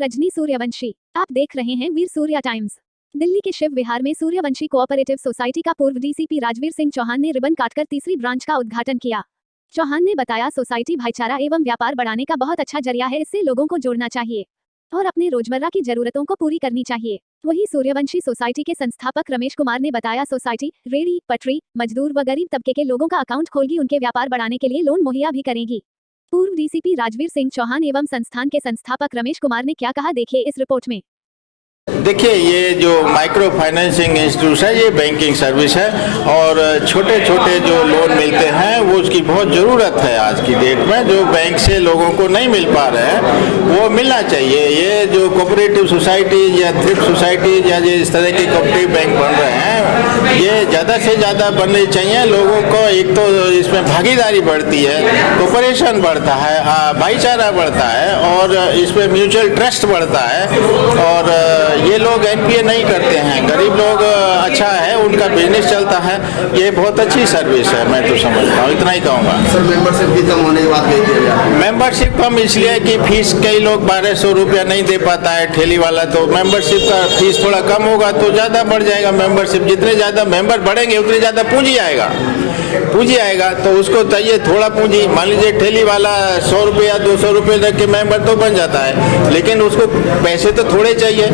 रजनी सूर्यवंशी। आप देख रहे हैं वीर सूर्या टाइम्स। दिल्ली के शिव विहार में सूर्यवंशी कोऑपरेटिव सोसाइटी का पूर्व डीसीपी राजवीर सिंह चौहान ने रिबन काटकर तीसरी ब्रांच का उद्घाटन किया। चौहान ने बताया, सोसाइटी भाईचारा एवं व्यापार बढ़ाने का बहुत अच्छा जरिया है। इससे लोगों को जोड़ना चाहिए और अपने रोजमर्रा की जरूरतों को पूरी करनी चाहिए। वहीं सूर्यवंशी सोसाइटी के संस्थापक रमेश कुमार ने बताया, सोसाइटी रेड़ी, पटरी, मजदूर व गरीब तबके के लोगों का अकाउंट खोलगी, उनके व्यापार बढ़ाने के लिए लोन मुहैया भी करेगी। पूर्व डीसीपी राजवीर सिंह चौहान एवं संस्थान के संस्थापक रमेश कुमार ने क्या कहा, देखिए इस रिपोर्ट में। देखिए, ये जो माइक्रो फाइनेंसिंग इंस्टीट्यूट है, ये बैंकिंग सर्विस है और छोटे छोटे जो लोन मिलते हैं वो उसकी बहुत ज़रूरत है आज की डेट में। जो बैंक से लोगों को नहीं मिल पा रहे हैं वो मिलना चाहिए। ये जो कोऑपरेटिव सोसाइटी या थ्रिफ्ट सोसाइटी या इस तरह के कोऑपरेटिव बैंक बन रहे हैं, ये ज़्यादा से ज़्यादा बनने चाहिए। लोगों को एक तो इसमें भागीदारी बढ़ती है, कोऑपरेशन बढ़ता है, भाईचारा बढ़ता है और इसमें म्यूचुअल ट्रस्ट बढ़ता है। और ये लोग एनपीए नहीं करते हैं, गरीब लोग अच्छा है, उनका बिजनेस चलता है। ये बहुत अच्छी सर्विस है, मैं तो समझता हूँ, इतना ही कहूँगा। सर, मेंबरशिप भी कम होने की बात कही। मेंबरशिप कम इसलिए कि फीस कई लोग 1200 रुपया नहीं दे पाता है ठेली वाला, तो मेंबरशिप का फीस थोड़ा कम होगा तो ज़्यादा बढ़ जाएगा मेंबरशिप। जितने ज़्यादा मेंबर बढ़ेंगे उतनी ज़्यादा पूंजी आएगा तो उसको चाहिए थोड़ा पूंजी। मान लीजिए ठेली वाला 100 रुपया 200 रुपये रख के मेंबर तो बन जाता है, लेकिन उसको पैसे तो थोड़े चाहिए,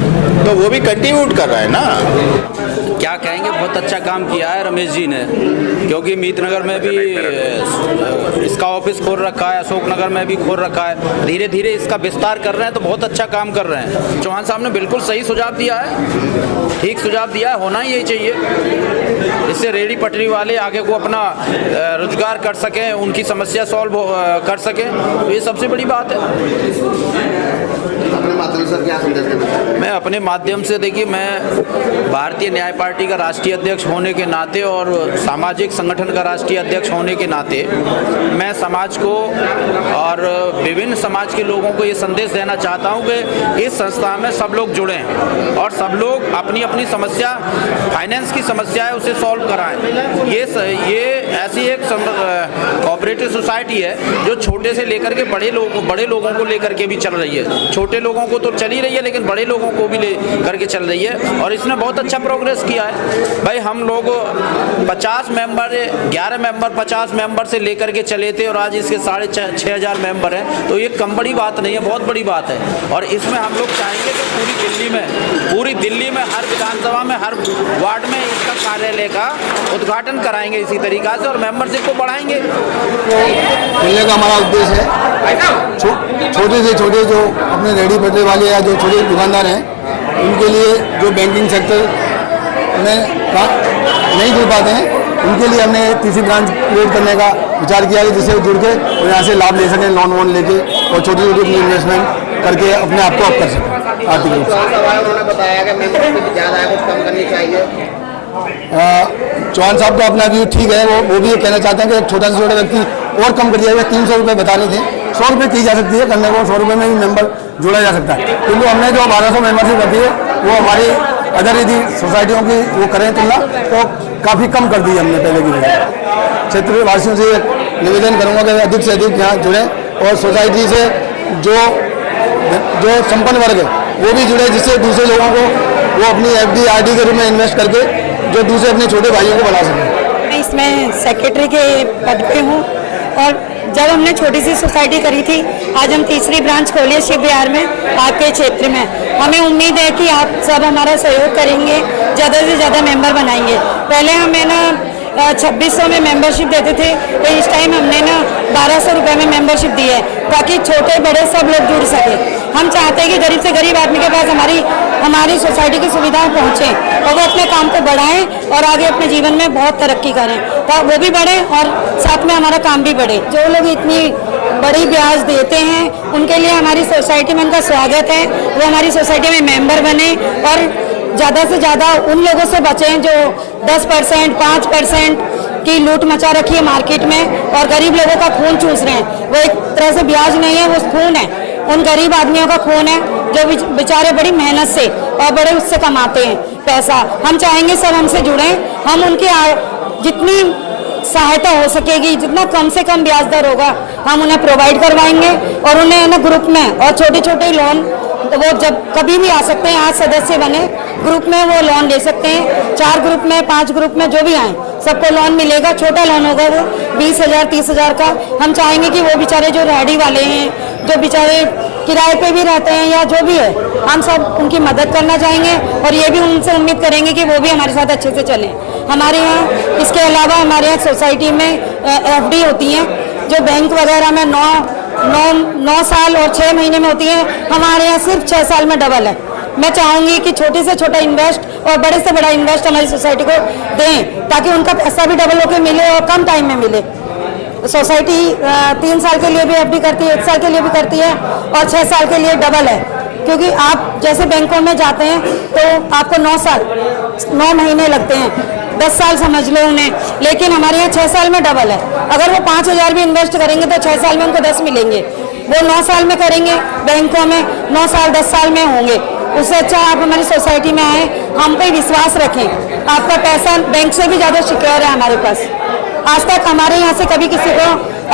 तो वो भी कंट्रीब्यूट कर रहा है ना। क्या कहेंगे, बहुत अच्छा काम किया है रमेश जी ने, क्योंकि मीतनगर में भी इसका ऑफिस खोल रखा है, अशोक नगर में भी खोल रखा है। धीरे धीरे इसका विस्तार कर रहे हैं तो बहुत अच्छा काम कर रहे हैं। चौहान साहब ने बिल्कुल सही सुझाव दिया है, ठीक सुझाव दिया है, होना ही यही चाहिए। इससे रेडी पटरी वाले आगे को अपना रोजगार कर सकें, उनकी समस्या सॉल्व कर सकें, तो ये सबसे बड़ी बात है। मैं अपने माध्यम से, देखिए, मैं भारतीय न्याय पार्टी का राष्ट्रीय अध्यक्ष होने के नाते और सामाजिक संगठन का राष्ट्रीय अध्यक्ष होने के नाते मैं समाज को और विभिन्न समाज के लोगों को ये संदेश देना चाहता हूँ कि इस संस्था में सब लोग जुड़ें और सब लोग अपनी अपनी समस्या, फाइनेंस की समस्या है, उसे सॉल्व कराएं। ये ऐसी एक कोऑपरेटिव सोसाइटी है जो छोटे से लेकर के बड़े लोगों को लेकर के भी चल रही है। छोटे लोगों को तो चल ही रही है, लेकिन बड़े लोगों को भी ले करके चल रही है और इसने बहुत अच्छा प्रोग्रेस किया है। भाई, हम लोग 50 मेंबर, 11 मेंबर 50 मेंबर से लेकर के चले थे और आज इसके 6,500 मेंबर हैं, तो ये कम बड़ी बात नहीं है, बहुत बड़ी बात है। और इसमें हम लोग चाहेंगे कि पूरी दिल्ली में हर विधानसभा में, हर वार्ड में इसका कार्यालय का उद्घाटन कराएंगे इसी तरीका से और मेंबरशिप को बढ़ाएंगे। मिलने का हमारा उद्देश्य है छोटे से छोटे जो अपने रेडी पटरी वाले या जो छोटे दुकानदार हैं, उनके लिए जो बैंकिंग सेक्टर में नहीं जुड़ पाते हैं, उनके लिए हमने तीसरी ब्रांच क्रिएट करने का विचार किया है, जिससे जुड़ के और यहाँ से लाभ ले सकें, लोन वोन लेके और छोटी छोटी अपनी इन्वेस्टमेंट करके अपने आप को अप कर सकें आर्थिक रूप से। उन्होंने बताया कि मेंबरशिप ज़्यादा है, कुछ कम करनी चाहिए। चौहान साहब का अपना व्यू ठीक है, वो भी ये कहना चाहते हैं कि एक छोटा से छोटा व्यक्ति और कम कर दिया जाए। 300 रुपये बताने थे, 100 रुपये की जा सकती है करने को, 100 रुपये में भी मेंबर जोड़ा जा सकता है। क्योंकि हमने जो 1200 मेंबरशिप रखी है वो हमारी अदर यदि सोसाइटियों की वो करें तुलना तो काफ़ी कम कर दी है हमने पहले की वजह। क्षेत्रीय वासियों से निवेदन करूँगा कि अधिक से अधिक यहाँ जुड़े और सोसाइटी से जो संपन्न वर्ग है वो भी जुड़े, जिससे दूसरे लोगों को वो अपनी FD RD के रूप में इन्वेस्ट करके जो दूसरे अपने छोटे भाइयों को बढ़ा सकें। मैं इसमें सेक्रेटरी के पद पे हूँ और जब हमने छोटी सी सोसाइटी करी थी, आज हम तीसरी ब्रांच खोली है शिव विहार में, आपके क्षेत्र में। हमें उम्मीद है कि आप सब हमारा सहयोग करेंगे, ज़्यादा से ज़्यादा मेंबर बनाएंगे। पहले हमें ना 2600 में मेंबरशिप देते थे, तो इस टाइम हमने ना 1200 रुपये में मेंबरशिप दी है, ताकि छोटे बड़े सब लोग जुड़ सके। हम चाहते हैं कि गरीब से गरीब आदमी के पास हमारी सोसाइटी की सुविधाएं पहुँचें और वो अपने काम को बढ़ाएं और आगे अपने जीवन में बहुत तरक्की करें, तो वो भी बढ़े और साथ में हमारा काम भी बढ़े। जो लोग इतनी बड़ी ब्याज देते हैं उनके लिए हमारी सोसाइटी में उनका स्वागत है, वो हमारी सोसाइटी में मेंबर बने और ज़्यादा से ज़्यादा उन लोगों से बचें जो 10%, 5% की लूट मचा रखी है मार्केट में और गरीब लोगों का खून चूस रहे हैं। वो एक तरह से ब्याज नहीं है, वो खून है, उन गरीब आदमियों का खून है जो बेचारे बड़ी मेहनत से और बड़े उससे कमाते हैं पैसा। हम चाहेंगे सब हमसे जुड़ें, हम उनकी जितनी सहायता हो सकेगी, जितना कम से कम ब्याज दर होगा हम उन्हें प्रोवाइड करवाएंगे और उन्हें ना ग्रुप में और छोटे छोटे लोन तो वो जब कभी भी आ सकते हैं, आज सदस्य बने ग्रुप में वो लोन ले सकते हैं। 4 ग्रुप में 5 ग्रुप में जो भी आए सबको लोन मिलेगा। छोटा लोन होगा वो 20,000 30,000 का। हम चाहेंगे कि वो बेचारे जो रेहड़ी वाले हैं, जो बेचारे किराए पे भी रहते हैं या जो भी है, हम सब उनकी मदद करना चाहेंगे और ये भी उनसे उम्मीद करेंगे कि वो भी हमारे साथ अच्छे से चलें। हमारे यहाँ इसके अलावा हमारे यहाँ सोसाइटी में FD होती हैं जो बैंक वगैरह में 9 साल और 6 महीने में होती है। हमारे यहाँ सिर्फ 6 साल में डबल है। मैं चाहूँगी कि छोटे से छोटा इन्वेस्ट और बड़े से बड़ा इन्वेस्ट हमारी सोसाइटी को दें ताकि उनका पैसा भी डबल होकर मिले और कम टाइम में मिले। सोसाइटी 3 साल के लिए भी FD करती है, 1 साल के लिए भी करती है और 6 साल के लिए डबल है। क्योंकि आप जैसे बैंकों में जाते हैं तो आपको 9 महीने लगते हैं, 10 साल समझ लो उन्हें, लेकिन हमारे यहाँ 6 साल में डबल है। अगर वो 5,000 भी इन्वेस्ट करेंगे तो 6 साल में उनको 10 मिलेंगे। वो 9 साल में करेंगे बैंकों में, 9 साल 10 साल में होंगे। उससे अच्छा आप हमारी सोसाइटी में आए, हम पे विश्वास रखें। आपका पैसा बैंक से भी ज़्यादा सिक्योर है हमारे पास। आज तक हमारे यहाँ से कभी किसी को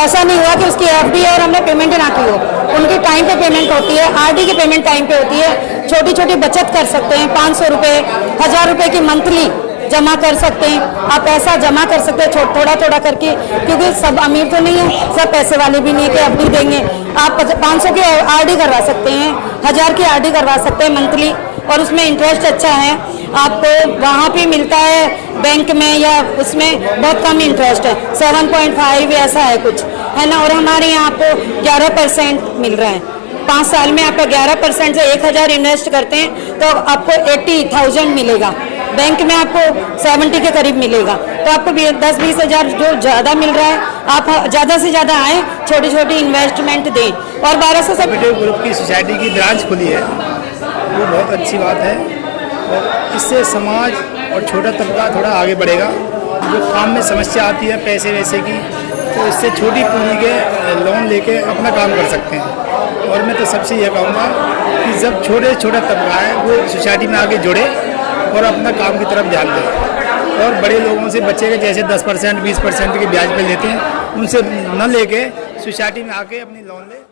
ऐसा नहीं हुआ कि उसकी FD है और हमने पेमेंट ना की हो। उनकी टाइम पे पेमेंट होती है, RD की पेमेंट टाइम पे होती है। छोटी छोटी बचत कर सकते हैं, 500 रुपये 1000 रुपये की मंथली जमा कर सकते हैं। आप पैसा जमा कर सकते हैं थोड़ा थोड़ा करके, क्योंकि सब अमीर तो नहीं है, सब पैसे वाले भी नहीं है कि FD देंगे। आप 500 की RD करवा सकते हैं, 1000 की RD करवा सकते हैं मंथली, और उसमें इंटरेस्ट अच्छा है। आपको वहाँ भी मिलता है बैंक में या उसमें बहुत कम इंटरेस्ट है, 7.5 ऐसा है कुछ, है ना। और हमारे यहाँ आपको 11% मिल रहा है। 5 साल में आपका 11% से 1000 इन्वेस्ट करते हैं तो आपको 80,000 मिलेगा। बैंक में आपको 70 के करीब मिलेगा। तो आपको 10-20 हज़ार जो ज़्यादा मिल रहा है, आप ज़्यादा से ज़्यादा आएँ, छोटी छोटी इन्वेस्टमेंट दें। और 1200 से ग्रुप की सोसाइटी की ब्रांच खुली है, वो बहुत अच्छी बात है और इससे समाज और छोटा तबका थोड़ा आगे बढ़ेगा। जो काम में समस्या आती है पैसे वैसे की, तो इससे छोटी पूंजी के लोन लेके अपना काम कर सकते हैं। और मैं तो सबसे यह कहूँगा कि जब छोटा तबका है वो सोसाइटी में आगे जुड़े और अपना काम की तरफ ध्यान दें। और बड़े लोगों से बच्चे के जैसे 10% 20% के ब्याज पे लेते हैं, उनसे न लेके सोसाइटी में आके अपनी लोन ले।